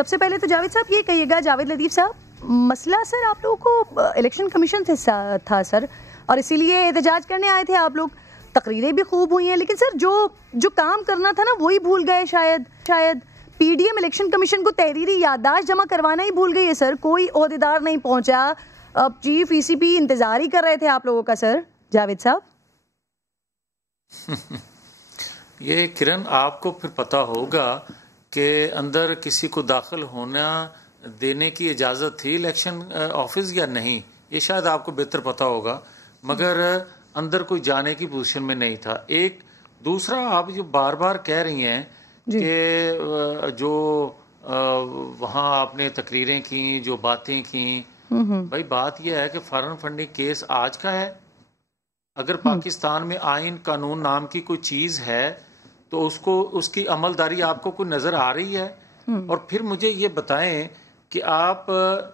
سب سے پہلے تو جاوید صاحب یہ کہیے گا، جاوید لطیف صاحب، مسئلہ سر آپ لوگوں کو الیکشن کمیشن سے تھا سر، اور اسی لیے احتجاج کرنے آئے تھے آپ لوگ. تقریریں بھی خوب ہوئی ہیں، لیکن سر جو کام کرنا تھا نا وہی بھول گئے شاید. P D M election commission کو تحریری یادداشت جمع کروانا ہی بھول گئی ہے سر. کوئی عہدیدار نہیں پہنچا. اب چیف ای سی پی انتظار ہی کر رہے تھے آپ لوگوں کا سر. جاوید صاحب یہ کرن آپ کو پھر پتا ہوگا کہ اندر کسی کو داخل ہونا دینے کی اجازت تھی الیکشن آفس یا نہیں، یہ شاید آپ کو بہتر پتا ہوگا، مگر اندر کوئی جانے کی پوزیشن میں نہیں تھا. ایک دوسرا، آپ جو بار بار کہہ رہی ہیں کہ جو وہاں آپ نے تقریریں کی، جو باتیں کی، بھائی بات یہ ہے کہ فارن فنڈنگ کیس آج کا ہے. اگر پاکستان میں آئین قانون نام کی کوئی چیز ہے تو اس کی عملداری آپ کو کوئی نظر آ رہی ہے؟ اور پھر مجھے یہ بتائیں کہ آپ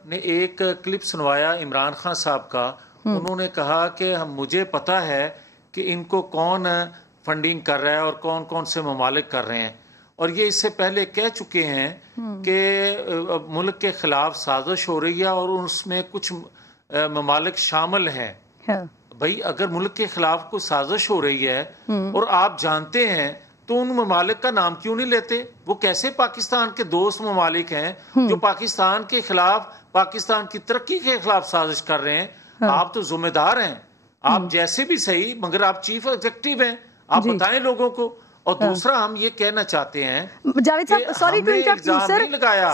نے ایک کلپ سنوایا عمران خان صاحب کا، انہوں نے کہا کہ مجھے پتا ہے کہ ان کو کون فنڈنگ کر رہا ہے اور کون کون سے ممالک کر رہے ہیں، اور یہ اس سے پہلے کہہ چکے ہیں کہ ملک کے خلاف سازش ہو رہی ہے اور اس میں کچھ ممالک شامل ہیں. بھائی اگر ملک کے خلاف کوئی سازش ہو رہی ہے اور آپ جانتے ہیں تو ان ممالک کا نام کیوں نہیں لیتے؟ وہ کیسے پاکستان کے دوست ممالک ہیں جو پاکستان کے خلاف، پاکستان کی ترقی کے خلاف سازش کر رہے ہیں؟ آپ تو ذمہ دار ہیں، آپ جیسے بھی صحیح، مگر آپ چیف ایگزیکٹو ہیں، آپ بتائیں لوگوں کو. اور دوسرا ہم یہ کہنا چاہتے ہیں جاوید صاحب، sorry to interrupt you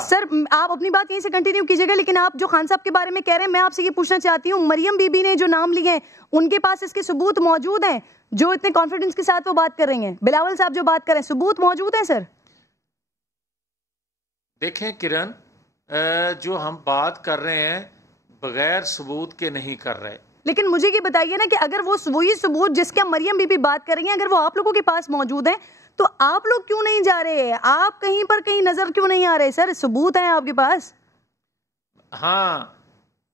sir, آپ اپنی بات یہیں سے کنٹینیو کیجیے گا، لیکن آپ جو خان صاحب کے بارے میں کہہ رہے ہیں، میں آپ سے یہ پوچھنا چاہتی ہوں، مریم بی بی نے جو نام لیے ہیں ان کے پاس اس کے ثبوت موجود ہیں؟ جو اتنے کانفیڈنس کے ساتھ وہ بات کر رہی ہیں، بلاول صاحب جو بات کر رہے ہیں، ثبوت موجود ہیں سر؟ دیکھیں کرن، جو ہم بات کر رہے ہیں بغیر ثبوت کے نہیں کر رہے. لیکن مجھے یہ بتائیے نا کہ اگر وہ وہی ثبوت جس کا مریم بی بی بات کر رہی ہیں، اگر وہ آپ لوگوں کے پاس موجود ہیں تو آپ لوگ کیوں نہیں جا رہے؟ آپ کہیں پر کہیں نظر کیوں نہیں آ رہے سر؟ ثبوت ہیں آپ کے پاس. ہاں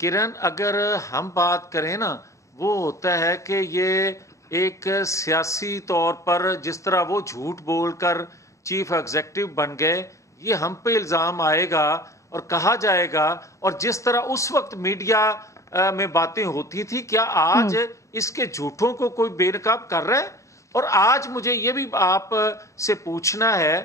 کرن، اگر ہم بات کریں نا، وہ ہوتا ہے کہ یہ ایک سیاسی طور پر جس طرح وہ جھوٹ بول کر چیف ایگزیکٹو بن گئے، یہ ہم پہ الزام آئے گا اور کہا جائے گا. اور جس طرح اس وقت میڈیا میں باتیں ہوتی تھی، کیا آج اس کے جھوٹوں کو کوئی بے نقاب کر رہا ہے؟ اور آج مجھے یہ بھی آپ سے پوچھنا ہے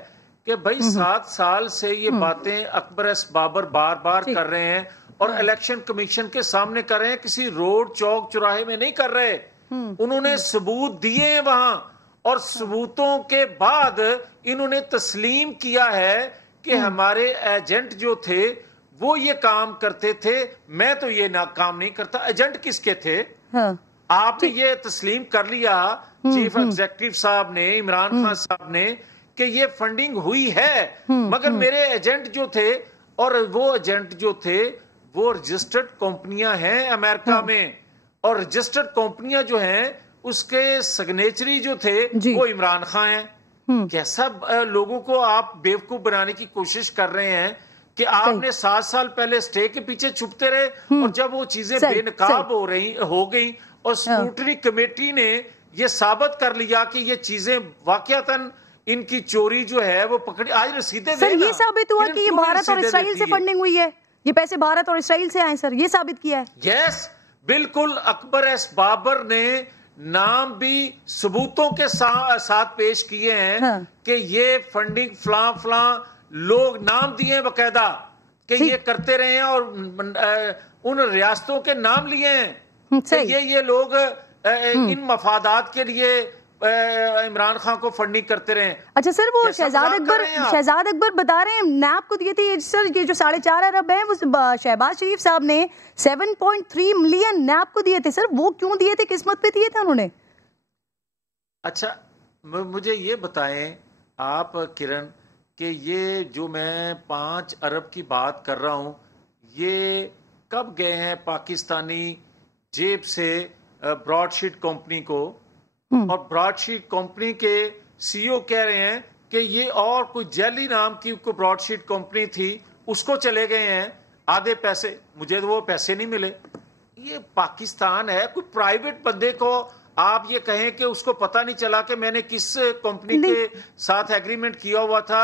کہ بھائی 7 سال سے یہ باتیں اکبر ایس بابر بار بار کر رہے ہیں اور الیکشن کمیشن کے سامنے کر رہے ہیں، کسی روڈ چوک چوراہے میں نہیں کر رہے. انہوں نے ثبوت دیے ہیں وہاں، اور ثبوتوں کے بعد انہوں نے تسلیم کیا ہے کہ ہمارے ایجنٹ جو تھے وہ یہ کام کرتے تھے. میں تو یہ کام نہیں کرتا. ایجنٹ کس کے تھے؟ آپ نے یہ تسلیم کر لیا چیف ایگزیکٹو صاحب نے، عمران خان صاحب نے، کہ یہ فنڈنگ ہوئی ہے، مگر میرے ایجنٹ جو تھے، اور وہ ایجنٹ جو تھے وہ رجسٹرڈ کمپنیاں ہیں امریکہ میں، اور رجسٹرڈ کمپنیاں جو ہیں اس کے سگنیچری جو تھے وہ عمران خان ہیں. کیسا لوگوں کو آپ بیوقوف بنانے کی کوشش کر رہے ہیں کہ آپ نے 7 سال پہلے اسٹے کے پیچھے چھپتے رہے، اور جب وہ چیزیں بے نقاب ہو گئی اور اسکروٹنی کمیٹی نے یہ ثابت کر لیا کہ یہ چیزیں واقعتاً ان کی چوری جو ہے وہ پکڑی. آج رسیدیں سر یہ ثابت ہوا کہ یہ بھارت اور اسرائیل سے فنڈنگ ہوئی ہے، یہ پیسے بھارت اور اسرائیل سے آئے، سر یہ ثابت کیا ہے. یس بالکل. اکبر ایس بابر نے نام بھی ثبوتوں کے ساتھ پیش کیے ہیں کہ یہ فنڈنگ فلاں فلاں لوگ نام دیے باقاعدہ کہ یہ کرتے رہے ہیں، اور ان ریاستوں کے نام لیے ہیں کہ یہ لوگ ان مفادات کے لیے عمران خان کو فنڈنگ کرتے رہے. اچھا سر، وہ شہزاد اکبر بتا رہے ہیں نیب کو دیے تھے سر، یہ جو 4.5 ارب ہیں وہ شہباز شریف صاحب نے 7.3 ملین نیب کو دیے تھے سر. وہ کیوں دیے تھے؟ قسمت پہ دیے تھے انہوں نے. اچھا مجھے یہ بتائیں آپ کرن کہ یہ جو میں 5 ارب کی بات کر رہا ہوں، یہ کب گئے ہیں پاکستانی جیب سے براڈ شیٹ کمپنی کو؟ اور براڈ شیٹ کمپنی کے سی او کہہ رہے ہیں کہ یہ اور کوئی جیلی نام کی کوئی براڈ شیٹ کمپنی تھی، اس کو چلے گئے ہیں آدھے پیسے. مجھے تو وہ پیسے نہیں ملے. یہ پاکستان ہے، کوئی پرائیویٹ بندے کو آپ یہ کہیں کہ اس کو پتہ نہیں چلا کہ میں نے کس کمپنی کے ساتھ ایگریمنٹ کیا ہوا تھا